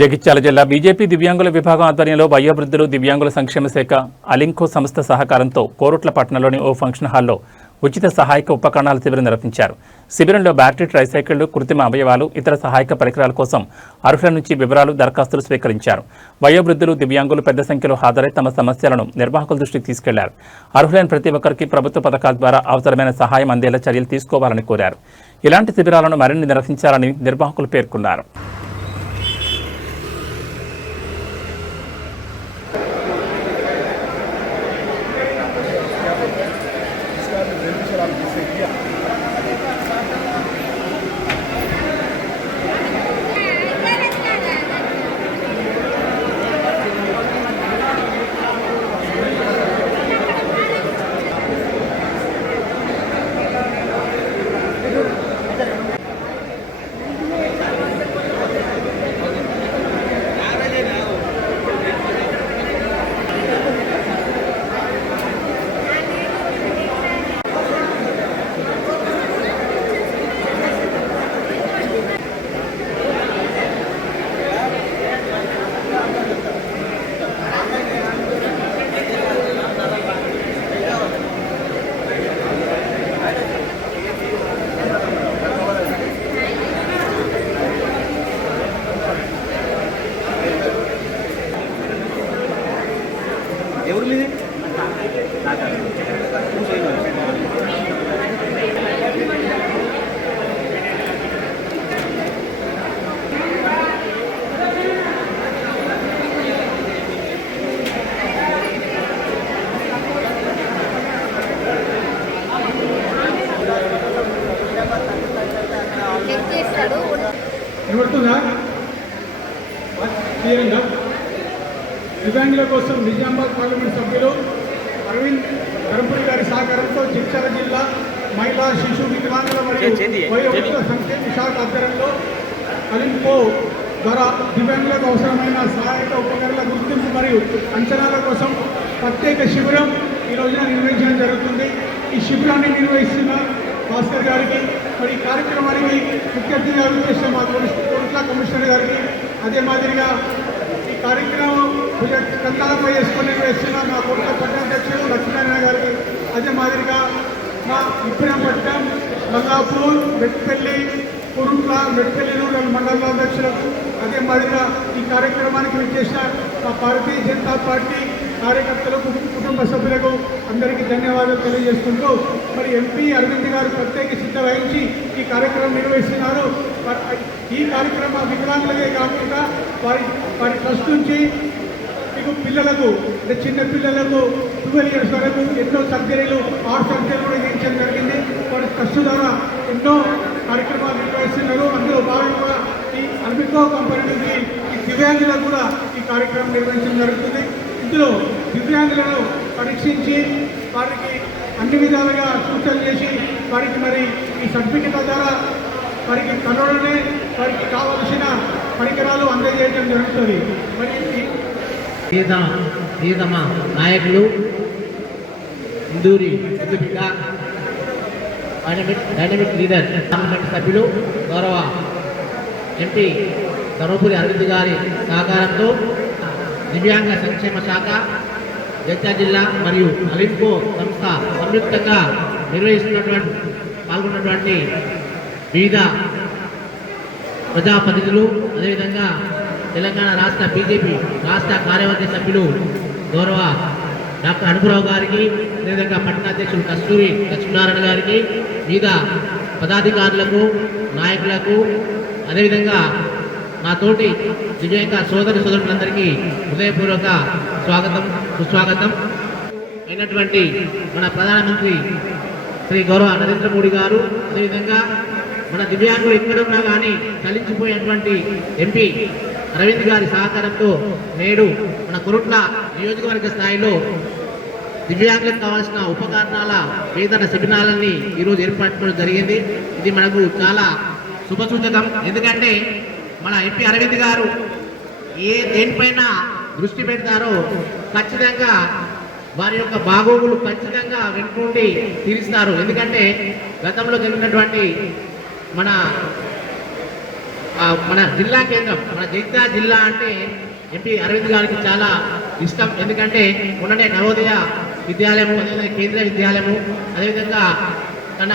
జగిత్యాల జిల్లా బీజేపీ దివ్యాంగుల విభాగం ఆధ్వర్యంలో వయోవృద్ధులు దివ్యాంగుల సంక్షేమ శాఖ అలింకో సంస్థ సహకారంతో కోరుట్ల పట్టణంలోని ఓ ఫంక్షన్ హాల్లో ఉచిత సహాయక ఉపకరణాల శిబిరం నిర్వహించారు. శిబిరంలో బ్యాటరీ ట్రైసైకిళ్లు, కృత్రిమ అవయవాలు, ఇతర సహాయక పరికరాల కోసం అర్హుల నుంచి వివరాలు, దరఖాస్తులు స్వీకరించారు. వయోవృద్ధులు దివ్యాంగులు పెద్ద సంఖ్యలో హాజరై తమ సమస్యలను నిర్వాహకుల దృష్టికి తీసుకెళ్లారు. అర్హులైన ప్రతి ఒక్కరికి ప్రభుత్వ పథకాల ద్వారా అవసరమైన సహాయం అందేలా చర్యలు తీసుకోవాలని కోరారు. ఇలాంటి శిబిరాలను మరిన్ని నిర్వహించాలని నిర్వాహకులు పేర్కొన్నారు. ఎవరు మీది ఎవరుతుందా క్లియరిందా దివ్యాంగుల కోసం నిజామాబాద్ పార్లమెంట్ సభ్యులు అరవింద్ ధర్మపురి గారి సహకారంతో జగిత్యాల జిల్లా మహిళా శిశు వికలాంగుల మరియు వయోవృద్ధుల సంక్షేమ శాఖ ఆధ్వర్యంలో అలింకో ద్వారా దివ్యాంగులకు అవసరమైన సహాయక ఉపకరణల గుర్తింపు మరియు అంచనాల కోసం ప్రత్యేక శిబిరం ఈ రోజున నిర్వహించడం జరుగుతుంది. ఈ శిబిరాన్ని నిర్వహిస్తున్న భాస్కర్ గారికి మరి ఈ కార్యక్రమానికి ముఖ్య అతిథిగా చేసిన మా కోరుట్ల కమిషనర్ గారికి, అదే మాదిరిగా ఈ కార్యక్రమం కందాలపై వేసుకొని నిర్వహిస్తున్న మా కోరుట్ల పట్టణాధ్యక్షుడు లక్ష్మీనారాయణ గారికి, అదే మాదిరిగా మా ఇబ్రాంపట్నం, మల్లాపూర్, మెట్పల్లి, కోరుట్ల, మెట్పల్లి రూరల్ మండలాధ్యక్షులకు, అదే మాదిరిగా ఈ కార్యక్రమానికి విచ్చేసిన మా భారతీయ జనతా పార్టీ కార్యకర్తలకు, కుటుంబ సభ్యులకు అందరికీ ధన్యవాదాలు తెలియజేసుకుంటూ మరి ఎంపీ అరవింద్ గారు ప్రత్యేక శ్రద్ధ వహించి ఈ కార్యక్రమం నిర్వహిస్తున్నారు. ఈ కార్యక్రమం వికలాంగులకే కాకుండా వారి ట్రస్ట్ నుంచి మీకు పిల్లలకు అంటే చిన్న పిల్లలకు 12 years వరకు ఎన్నో సర్జరీలు, హార్ట్ సర్జరీలు కూడా చేయించడం జరిగింది. వారి ట్రస్ట్ ద్వారా ఎన్నో కార్యక్రమాలు నిర్వహిస్తున్నారు. అందులో భాగంగా ఈ అల్బికో కంపెనీ నుంచి ఈ దివ్యాంగులకు కూడా ఈ కార్యక్రమం నిర్వహించడం జరుగుతుంది. ఇందులో దివ్యాంగులను పరీక్షించి వారికి అన్ని విధాలుగా సూచనలు చేసి వారికి మరి ఈ సర్టిఫికెట్ల ద్వారా వారికి కరోనానే వారికి కావలసిన పరికరాలు అందజేయడం జరుగుతుంది. మరి ప్రియతమ నాయకులు ఇందూరి బిడ్డ డైనమిక్ లీడర్ పార్లమెంట్ సభ్యులు గౌరవ ఎంపీ ధర్మపురి అరవింద్ గారి సహకారంతో దివ్యాంగ సంక్షేమ శాఖ జగిత్యాల జిల్లా మరియు అలింకో సంస్థ సంయుక్తంగా పాల్గొన్నటువంటి వివిధ ప్రజాప్రతినిధులు, అదేవిధంగా తెలంగాణ రాష్ట్ర బీజేపీ రాష్ట్ర కార్యవర్గ సభ్యులు గౌరవ డాక్టర్ అనుపురావు గారికి, అదేవిధంగా పట్టణాధ్యక్షులు కస్తూరి లక్ష్మీనారాయణ గారికి, వివిధ పదాధికారులకు, నాయకులకు, అదేవిధంగా నా తోటి దివ్యాంగ సోదరులందరికీ హృదయపూర్వక స్వాగతం, సుస్వాగతం. అయినటువంటి మన ప్రధానమంత్రి శ్రీ గౌరవ నరేంద్ర మోడీ గారు, అదేవిధంగా మన దివ్యాంగులు ఎక్కడున్నా కానీ చలించిపోయినటువంటి ఎంపీ అరవింద్ గారి సహకారంతో నేడు మన కోరుట్ల నియోజకవర్గ స్థాయిలో దివ్యాంగులకు కావాల్సిన ఉపకరణాల వేతన శిబిరాలన్నీ ఈరోజు ఏర్పాటు చేయడం జరిగింది. ఇది మనకు చాలా శుభసూచకం. ఎందుకంటే మన ఎంపీ అరవింద్ గారు దేనిపైన దృష్టి పెడతారో ఖచ్చితంగా వారి యొక్క బాగోగులు ఖచ్చితంగా వెనుకుండి తీరుస్తారు. ఎందుకంటే గతంలో జరిగినటువంటి మన మన జిల్లా కేంద్రం, మన జగిత్యాల జిల్లా అంటే ఎంపీ అరవింద్ గారికి చాలా ఇష్టం. ఎందుకంటే మొన్ననే నవోదయ విద్యాలయము, అదేవిధంగా కేంద్రీయ విద్యాలయము, అదేవిధంగా